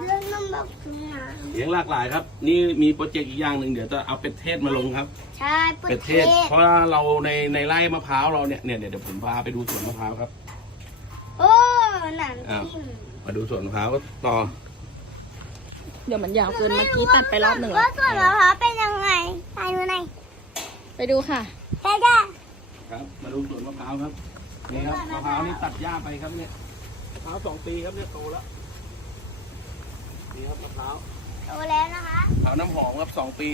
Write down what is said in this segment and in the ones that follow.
เลี้ยงหลากหลายครับ นี่มีโปรเจกต์อีกอย่างหนึ่งเดี๋ยวจะเอาเป็ดเทศมาลงครับใช่เป็ดเทศเพราะเราในในไร่มะพร้าวเราเนี่ยเนี่ยเดี๋ยวผมพาไปดูสวนมะพร้าวครับโอ้หนังจริมาดูสวนมะพร้าวก็ต่อ เดี๋ยวมันยาวเกินเมื่อกี้ตัดไปรอบหนึ่งแล้วสวนมะพร้าวเป็นยังไงไปดูไหนไปดูค่ะใช่ๆครับมาดูสวนมะพร้าวครับนี่ครับมะพร้าวนี่ตัดหญ้าไปครับเนี่ยมะพร้าวสองปีครับเนี่ยโตแล้วนีครับมะพร้าวโตแล้วนะคะมะพาน้ำหอมครับสองปี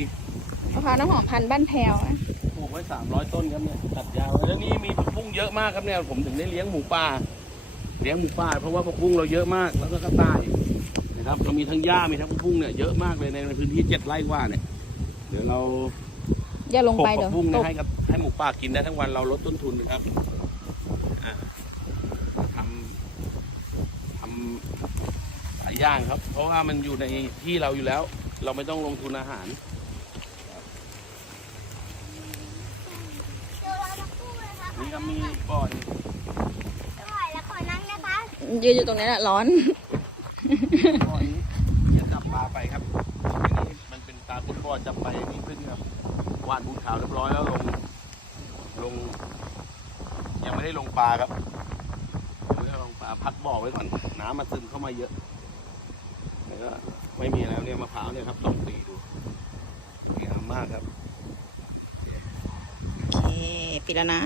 มะพร้าวน้ำหอมพันธุ์บ้านแพลวปลูกไว้สามร้อยต้นครับเนี่ยตัดยาวแล้วนี่มีผักบุ้งเยอะมากครับเนี่ยผมถึงได้เลี้ยงหมูป่าเลี้ยงหมูป่าเพราะว่าผักบุ้งเราเยอะมากแล้วก็กระต่ายนะครับเรามีทั้งหญ้ามีทั้งผักบุ้งเนี่ยเยอะมากเลยในพื้นที่เจ็ดไร่กว่าเนี่ย เดี๋ยวเราอย่าุ้งให้ให้หมูป่ากินได้ทั้งวัน เราลดต้นทุนนะครับายย่างครับ เพราะว่ามันอยู่ในที่เราอยู่แล้ว เราไม่ต้องลงทุนอาหารนี่ก็มีบ่อนบ่่นยืนอยู่ตรงนี้แหละร้อนจะจับปลาไปครับนี่มันเป็นปลาบุญบ่อจับไปนี่ขึ้นครหวานบุญขาวเรียบร้อยแล้วลง ลง ยังไม่ได้ลงปลาครับยังไม่ลงปลาพักบ่อไว้ก่อนน้ำมาซึมเข้ามาเยอะก็ไม่มีแล้วเนี่ยมะพร้าวเนี่ยครับต้องตีดูงามมากครับ โอเคปิดแล้วนะ